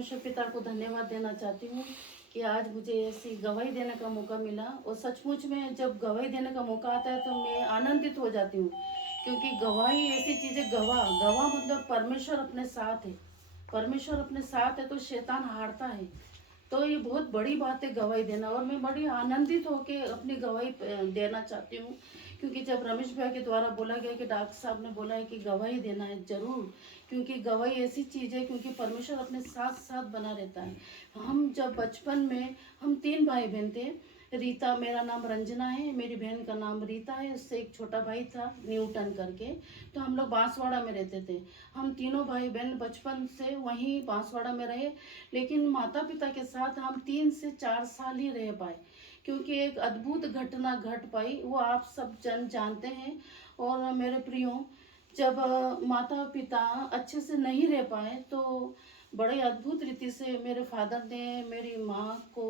परमेश्वर पिता को धन्यवाद देना चाहती हूँ कि आज मुझे ऐसी गवाही देने का मौका मिला। और सचमुच में जब गवाही देने का मौका आता है तो मैं आनंदित हो जाती हूँ, क्योंकि गवाही ऐसी चीज़ है। गवाह गवाह मतलब परमेश्वर अपने साथ है। परमेश्वर अपने साथ है तो शैतान हारता है। तो ये बहुत बड़ी बात है गवाही देना, और मैं बड़ी आनंदित होकर अपनी गवाही देना चाहती हूँ। क्योंकि जब रमेश भाई के द्वारा बोला गया कि डॉक्टर साहब ने बोला है कि गवाही देना है ज़रूर, क्योंकि गवाही ऐसी चीज़ है, क्योंकि परमेश्वर अपने साथ साथ बना रहता है। हम जब बचपन में, हम 3 भाई बहन थे। रीता, मेरा नाम रंजना है, मेरी बहन का नाम रीता है, उससे एक छोटा भाई था न्यूटन करके। तो हम लोग बांसवाड़ा में रहते थे। हम तीनों भाई बहन बचपन से वहीं बांसवाड़ा में रहे, लेकिन माता पिता के साथ हम 3 से 4 साल ही रह पाए, क्योंकि एक अद्भुत घटना घट पाई, वो आप सब जानते हैं। और मेरे प्रियो, जब माता पिता अच्छे से नहीं रह पाए तो बड़े अद्भुत रीति से मेरे फादर ने मेरी माँ को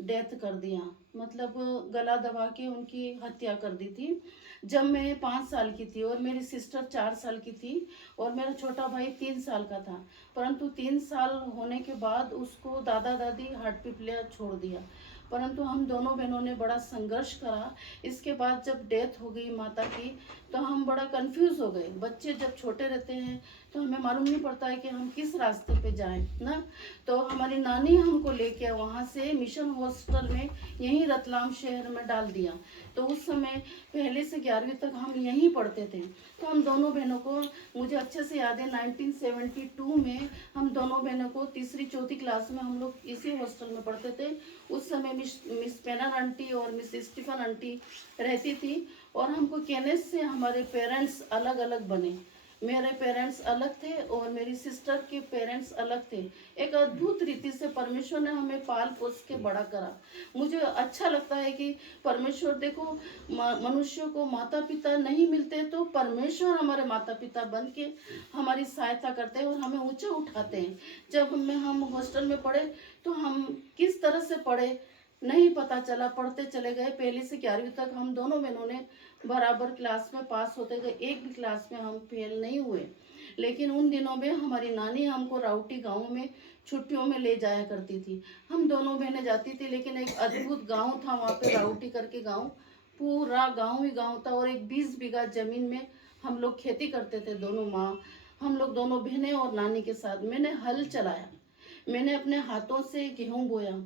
डेथ कर दिया, मतलब गला दबा के उनकी हत्या कर दी थी जब मैं 5 साल की थी, और मेरी सिस्टर 4 साल की थी, और मेरा छोटा भाई 3 साल का था। परंतु 3 साल होने के बाद उसको दादा दादी हार्ट पीपलिया छोड़ दिया। परंतु हम दोनों बहनों ने बड़ा संघर्ष करा। इसके बाद जब डेथ हो गई माता की, तो हम बड़ा कंफ्यूज हो गए। बच्चे जब छोटे रहते हैं तो हमें मालूम नहीं पड़ता है कि हम किस रास्ते पे जाएं ना। तो हमारी नानी हमको लेके वहाँ से मिशन हॉस्टल में, यहीं रतलाम शहर में डाल दिया। तो उस समय पहले से 11वीं तक हम यहीं पढ़ते थे। तो हम दोनों बहनों को, मुझे अच्छे से याद है, 1972 में हम दोनों बहनों को तीसरी चौथी क्लास में हम लोग इसी हॉस्टल में पढ़ते थे। उस समय मिस पेनर आंटी और मिस स्टीफन आंटी रहती थी। और हमको कहने से हमारे पेरेंट्स अलग अलग बने। मेरे पेरेंट्स अलग थे और मेरी सिस्टर के पेरेंट्स अलग थे। एक अद्भुत रीति से परमेश्वर ने हमें पाल पोस के बड़ा करा। मुझे अच्छा लगता है कि परमेश्वर, देखो, मनुष्यों को माता पिता नहीं मिलते तो परमेश्वर हमारे माता पिता बन के हमारी सहायता करते हैं और हमें ऊंचा उठाते हैं। जब हम हॉस्टल में पढ़े तो हम किस तरह से पढ़े नहीं पता चला, पढ़ते चले गए। पहली से 11वीं तक हम दोनों बहनों ने बराबर क्लास में पास होते गए, एक भी क्लास में हम फेल नहीं हुए। लेकिन उन दिनों में हमारी नानी हमको राउटी गांव में छुट्टियों में ले जाया करती थी। हम दोनों बहनें जाती थी, लेकिन एक अद्भुत गांव था वहाँ पे, राउटी करके गांव, पूरा गांव ही गांव था। और एक 20 बीघा जमीन में हम लोग खेती करते थे, दोनों माँ, हम लोग दोनों बहनें और नानी के साथ। मैंने हल चलाया, मैंने अपने हाथों से गेहूँ बोया,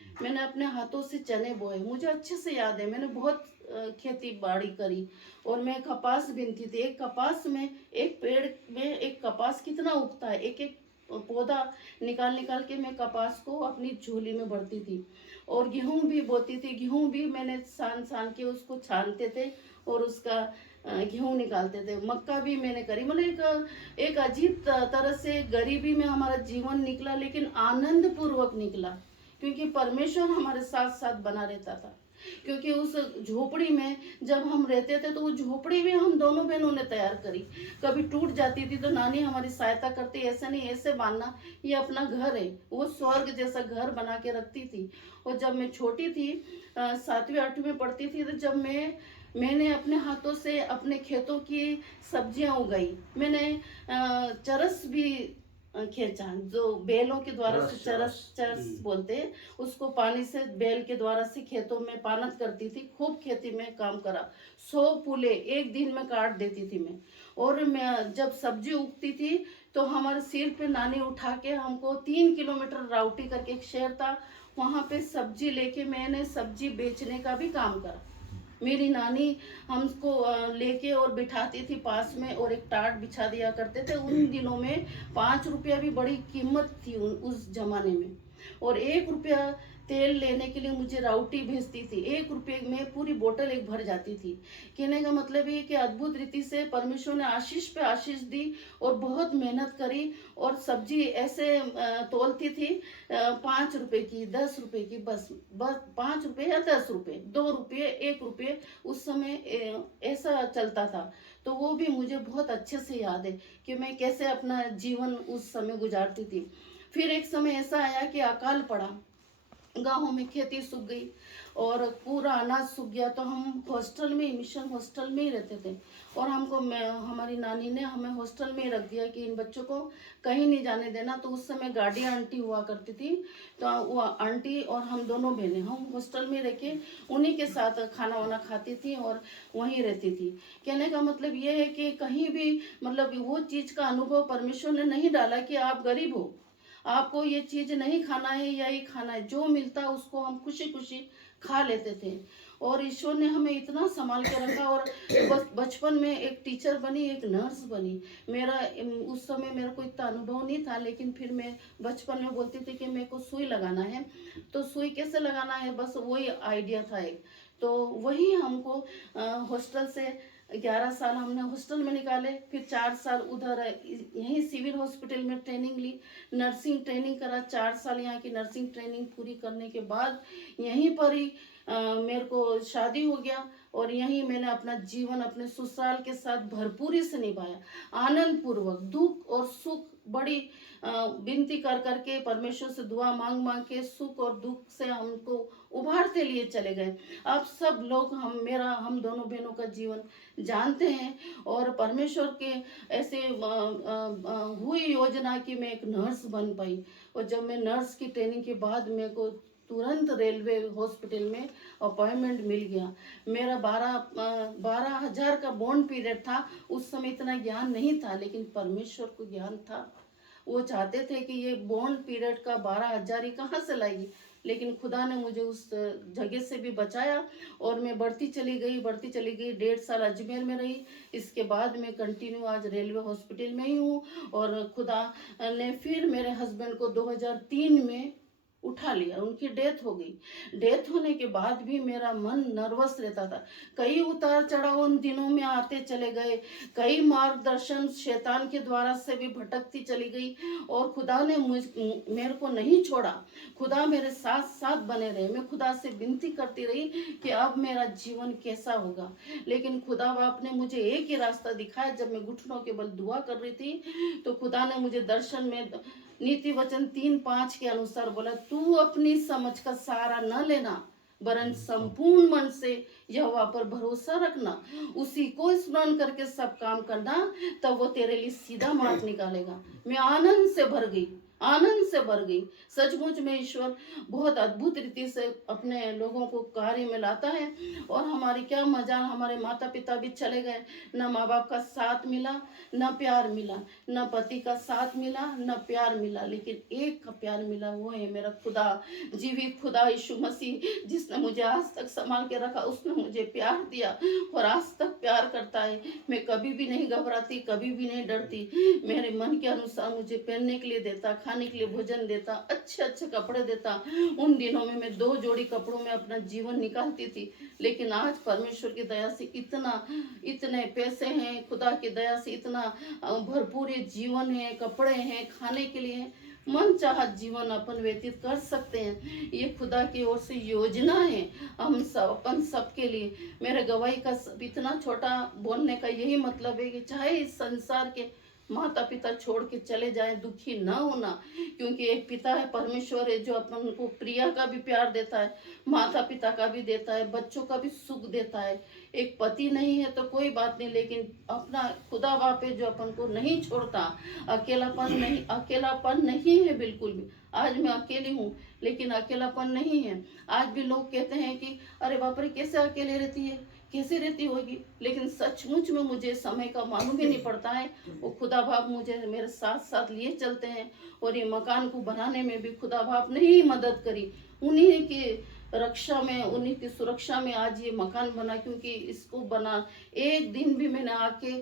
मैंने अपने हाथों से चने बोए। मुझे अच्छे से याद है, मैंने बहुत खेती बाड़ी करी। और मैं कपास बीनती थी। एक कपास में, एक पेड़ में एक कपास कितना उगता है, एक एक पौधा निकाल निकाल के मैं कपास को अपनी झोली में भरती थी। और गेहूं भी बोती थी। गेहूं भी मैंने सान सान के उसको छानते थे और उसका गेहूं निकालते थे। मक्का भी मैंने करी। मतलब एक अजीब तरह से गरीबी में हमारा जीवन निकला, लेकिन आनंद पूर्वक निकला, क्योंकि परमेश्वर हमारे साथ साथ बना रहता था। क्योंकि उस झोपड़ी में जब हम रहते थे तो वो झोपड़ी भी हम दोनों बहनों ने तैयार करी। कभी टूट जाती थी तो नानी हमारी सहायता करती, ऐसे नहीं ऐसे बांधना, ये अपना घर है। वो स्वर्ग जैसा घर बना के रखती थी। और जब मैं छोटी थी, 7वीं 8वीं में पढ़ती थी, तो जब मैंने अपने हाथों से अपने खेतों की सब्जियां उगाई। मैंने चरस भी खींचा, जो बैलों के द्वारा से चरस चरस बोलते हैं उसको, पानी से बैल के द्वारा से खेतों में पानत करती थी। खूब खेती में काम करा। 100 पुले एक दिन में काट देती थी मैं। और मैं जब सब्जी उगती थी तो हमारे सिर पे नानी उठा के हमको 3 किलोमीटर राउटी करके एक शहर था, वहां पे सब्जी लेके मैंने सब्जी बेचने का भी काम करा। मेरी नानी हमको लेके और बिठाती थी पास में, और एक टाट बिछा दिया करते थे। उन दिनों में 5 रुपया भी बड़ी कीमत थी उस जमाने में। और 1 रुपया तेल लेने के लिए मुझे राउटी भेजती थी। 1 रुपये में पूरी बोतल एक भर जाती थी। कहने का मतलब ये कि अद्भुत रीति से परमेश्वर ने आशीष पे आशीष दी और बहुत मेहनत करी। और सब्जी ऐसे तोलती थी 5 रुपए की, 10 रुपए की, बस 5 रुपए या 10 रुपए, 2 रुपये, 1 रुपये, उस समय ऐसा चलता था। तो वो भी मुझे बहुत अच्छे से याद है कि मैं कैसे अपना जीवन उस समय गुजारती थी। फिर एक समय ऐसा आया कि अकाल पड़ा, गाँव में खेती सूख गई और पूरा अनाज सूख गया। तो हम हॉस्टल में, मिशन हॉस्टल में ही रहते थे, और हमारी नानी ने हमें हॉस्टल में ही रख दिया कि इन बच्चों को कहीं नहीं जाने देना। तो उस समय गाड़ी आंटी हुआ करती थी, तो वो आंटी और हम दोनों बहनें हम हॉस्टल में रह के उन्हीं के साथ खाना वाना खाती थी और वहीं रहती थी। कहने का मतलब ये है कि कहीं भी मतलब वो चीज़ का अनुभव परमेश्वर ने नहीं डाला कि आप गरीब हो, आपको ये चीज़ नहीं खाना है या ये खाना है, जो मिलता है उसको हम खुशी खुशी खा लेते थे। और ईश्वर ने हमें इतना संभाल के रखा। और बचपन में एक टीचर बनी, एक नर्स बनी। मेरा उस समय मेरा कोई इतना अनुभव नहीं था, लेकिन फिर मैं बचपन में बोलती थी कि मेरे को सुई लगाना है, तो सुई कैसे लगाना है, बस वही आइडिया था एक। तो वही हमको हॉस्टल से 11 साल हमने हॉस्टल में निकाले, फिर 4 साल उधर यहीं सिविल हॉस्पिटल में ट्रेनिंग ली, नर्सिंग ट्रेनिंग करा 4 साल। यहाँ की नर्सिंग ट्रेनिंग पूरी करने के बाद यहीं पर ही मेरे को शादी हो गया, और यहीं मैंने अपना जीवन अपने ससुराल के साथ भरपूरी से निभाया, आनंद पूर्वक। दुख और सुख बड़ी विनती कर करके, परमेश्वर से दुआ मांग मांग के, सुख और दुख से हमको उभारते लिए चले गए। आप सब लोग हम दोनों बहनों का जीवन जानते हैं। और परमेश्वर के ऐसे हुई योजना कि मैं एक नर्स बन पाई। और जब मैं नर्स की ट्रेनिंग के बाद मेरे को तुरंत रेलवे हॉस्पिटल में अपॉइंटमेंट मिल गया। मेरा 12,000 का बॉन्ड पीरियड था। उस समय इतना ज्ञान नहीं था, लेकिन परमेश्वर को ज्ञान था। वो चाहते थे कि ये बॉन्ड पीरियड का 12,000 ही कहाँ से लाएगी, लेकिन खुदा ने मुझे उस जगह से भी बचाया। और मैं बढ़ती चली गई 1.5 साल अजमेर में रही। इसके बाद मैं कंटिन्यू आज रेलवे हॉस्पिटल में ही हूँ। और खुदा ने फिर मेरे हस्बैंड को 2003 में उठा लिया, उनकी डेथ हो गई। डेथ होने के बाद भी मेरा मन नर्वस रहता था। कई उतार चढ़ाव उन दिनों में आते चले गए, कई मार्गदर्शन शैतान के द्वारा से भी भटकती चली गई, और खुदा ने मेरे को नहीं छोड़ा। खुदा मेरे साथ साथ बने रहे। मैं खुदा से विनती करती रही कि अब मेरा जीवन कैसा होगा, लेकिन खुदा बाप ने मुझे एक ही रास्ता दिखाया। जब मैं घुटनों के बल दुआ कर रही थी, तो खुदा ने मुझे दर्शन में नीति वचन 3:5 के अनुसार बोला, तू अपनी समझ का सहारा न लेना, वरन संपूर्ण मन से यहोवा पर भरोसा रखना, उसी को स्मरण करके सब काम करना, तब वो तेरे लिए सीधा मार्ग निकालेगा। मैं आनंद से भर गई, आनंद से भर गई। सचमुच में ईश्वर बहुत अद्भुत रीति से अपने लोगों को कार्य में लाता है। और हमारी क्या मजा, हमारे माता पिता भी चले गए, न माँ बाप का साथ मिला, न प्यार मिला, न पति का साथ मिला, न प्यार मिला, लेकिन एक का प्यार मिला, वो है मेरा खुदा, जीवित खुदा यीशु मसीह, जिसने मुझे आज तक संभाल के रखा। उसने मुझे प्यार दिया और आज तक प्यार करता है। मैं कभी भी नहीं घबराती, कभी भी नहीं डरती। मेरे मन के अनुसार मुझे पहनने के लिए देता, खाने के लिए भोजन देता, अच्छे अच्छे कपड़े देता। उन दिनों में मैं 2 जोड़ी कपड़ों में अपना जीवन निकालती थी, लेकिन आज परमेश्वर की दया से इतने पैसे हैं, खुदा की दया से इतना भरपूर जीवन है, कपड़े हैं, खाने के लिए मन चाहत जीवन अपन व्यतीत कर सकते हैं। ये खुदा की ओर से योजना है हम सब अपन सबके लिए। मेरे गवाही का इतना छोटा बोलने का यही मतलब है कि चाहे इस संसार के माता पिता छोड़ के चले जाएं, दुखी ना होना, क्योंकि एक पिता है, परमेश्वर है, जो अपन को प्रिया का भी प्यार देता है, माता पिता का भी देता है, बच्चों का भी सुख देता है। एक पति नहीं है तो कोई बात नहीं, लेकिन अपना खुदा बाप है जो अपन को नहीं छोड़ता। अकेलापन नहीं है बिल्कुल भी। आज मैं अकेली हूँ, लेकिन अकेलापन नहीं है। आज भी लोग कहते हैं कि अरे बाप रे, कैसे अकेले रहती है, कैसे रहती होगी, लेकिन सचमुच में मुझे समय का मालूम ही नहीं पड़ता है। वो खुदा बाप मुझे मेरे साथ साथ लिए चलते हैं। और ये मकान को बनाने में भी खुदा बाप ने ही मदद करी। उन्हीं की रक्षा में, उन्हीं की सुरक्षा में आज ये मकान बना। क्योंकि इसको बना एक दिन भी मैंने आके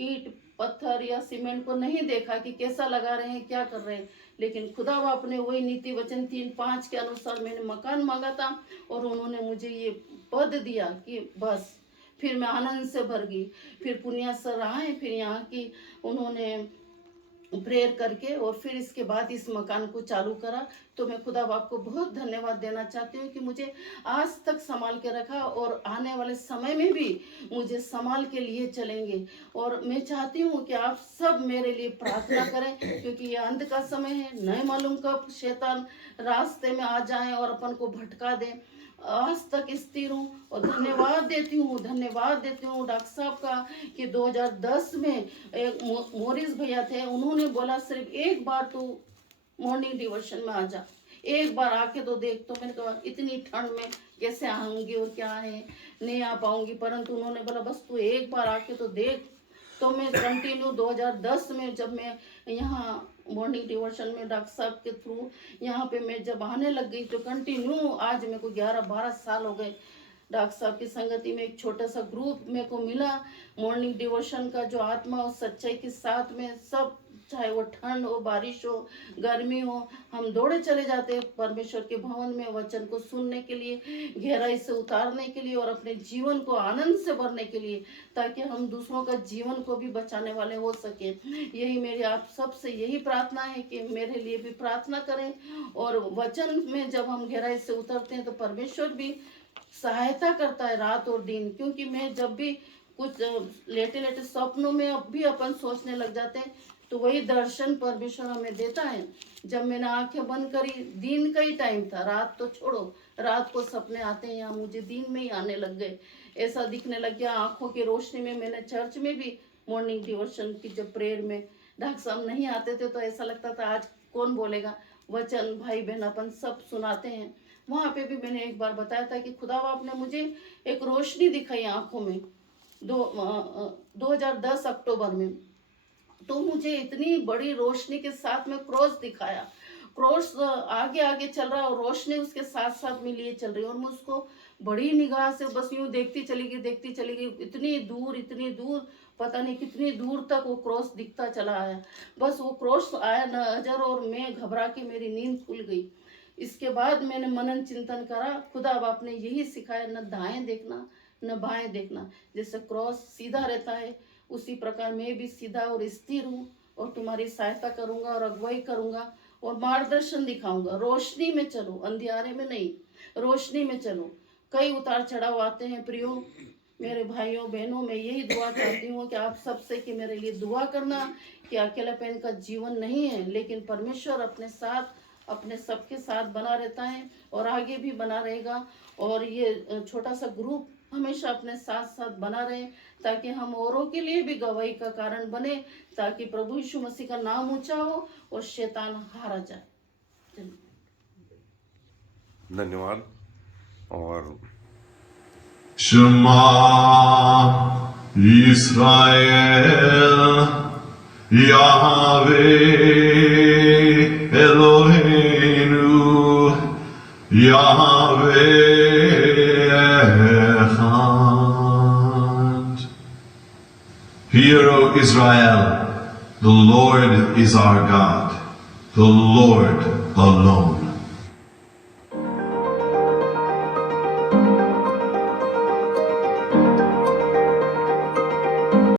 ईंट पत्थर या सीमेंट को नहीं देखा कि कैसा लगा रहे हैं, क्या कर रहे हैं, लेकिन खुदा बाप ने वही नीति वचन 3:5 के अनुसार मैंने मकान मांगा था, और उन्होंने मुझे ये पद दिया कि बस। फिर मैं आनंद से भर गई। फिर पुनिया सर आए, फिर यहाँ की उन्होंने प्रेयर करके, और फिर इसके बाद इस मकान को चालू करा। तो मैं खुदा बाप को बहुत धन्यवाद देना चाहती हूँ कि मुझे आज तक संभाल के रखा, और आने वाले समय में भी मुझे संभाल के लिए चलेंगे। और मैं चाहती हूँ कि आप सब मेरे लिए प्रार्थना करें, क्योंकि ये अंत का समय है। नहीं मालूम कब शैतान रास्ते में आ जाए और अपन को भटका दे। आज तक स्थिर हूँ और धन्यवाद देती हूँ डॉक्टर साहब का कि 2010 में एक मोरिस भैया थे, उन्होंने बोला सिर्फ एक बार तू मॉर्निंग डिवोशन में आ जा, एक बार आके तो देख। तो मैंने कहा इतनी ठंड में कैसे आऊँगी और क्या है, नहीं आ पाऊँगी, परंतु उन्होंने बोला बस तू एक बार आके तो देख। तो मैं कंटिन्यू 2010 में जब मैं यहाँ मॉर्निंग डिवोशन में डॉक्टर साहब के थ्रू यहाँ पे मैं जब आने लग गई तो कंटिन्यू आज मेरे को 11-12 साल हो गए डॉक्टर साहब की संगति में। एक छोटा सा ग्रुप मेरे को मिला मॉर्निंग डिवोशन का, जो आत्मा और सच्चाई के साथ में सब, चाहे वो ठंड हो, बारिश हो, गर्मी हो, हम दौड़े चले जाते हैं परमेश्वर के भवन में वचन को सुनने के लिए, गहराई से उतारने के लिए और अपने जीवन को आनंद से भरने के लिए, ताकि हम दूसरों का जीवन को भी बचाने वाले हो सके। यही मेरी आप सबसे यही प्रार्थना है कि मेरे लिए भी प्रार्थना करें। और वचन में जब हम गहराई से उतरते हैं तो परमेश्वर भी सहायता करता है रात और दिन, क्योंकि मैं जब भी कुछ लेटे लेटे सपनों में अब भी अपन सोचने लग जाते हैं तो वही दर्शन परमेश्वर हमें देता है। जब मैंने आंखें बंद करी, दिन का ही टाइम था, रात तो छोड़ो, रात को सपने आते हैं, यहाँ मुझे दिन में ही आने लग गए, ऐसा दिखने लग गया आंखों की रोशनी में। मैंने चर्च में भी मॉर्निंग डिवोशन की जब प्रेयर में डॉक्टर साहब नहीं आते थे तो ऐसा लगता था आज कौन बोलेगा, वचन भाई बहन अपन सब सुनाते हैं। वहाँ पे भी मैंने एक बार बताया था कि खुदा बाप ने मुझे एक रोशनी दिखाई आंखों में 2010 अक्टूबर में। तो मुझे इतनी बड़ी रोशनी के साथ में क्रॉस दिखाया, क्रॉस आगे आगे चल रहा है और रोशनी उसके साथ साथ में लिए चल रही है, और मैं उसको बड़ी निगाह से बस यूं देखती चली गई, इतनी दूर पता नहीं कितनी दूर तक वो क्रॉस दिखता चला आया। बस वो क्रॉस आया नजर और मैं घबरा के मेरी नींद खुल गई। इसके बाद मैंने मनन चिंतन करा, खुदा बाप ने यही सिखाया, न दाएं देखना न बाएं देखना, जैसे क्रॉस सीधा रहता है उसी प्रकार मैं भी सीधा और स्थिर हूँ और तुम्हारी सहायता करूँगा और अगुवाई करूँगा और मार्गदर्शन दिखाऊंगा। रोशनी में चलो, अंधियारे में नहीं, रोशनी में चलो। कई उतार चढ़ाव आते हैं प्रियो मेरे भाइयों बहनों, मैं यही दुआ चाहती हूँ कि आप सबसे कि मेरे लिए दुआ करना कि अकेलापन का जीवन नहीं है, लेकिन परमेश्वर अपने साथ अपने सबके साथ बना रहता है और आगे भी बना रहेगा। और ये छोटा सा ग्रुप हमेशा अपने साथ साथ बना रहे, ताकि हम औरों के लिए भी गवाही का कारण बने, ताकि प्रभु यीशु मसीह का नाम ऊंचा हो और शैतान हारा जाए। धन्यवाद। और शमा इस्राएल यावे एलोहेनु यावे echad. Hear, O Israel, the Lord is our God, the Lord alone.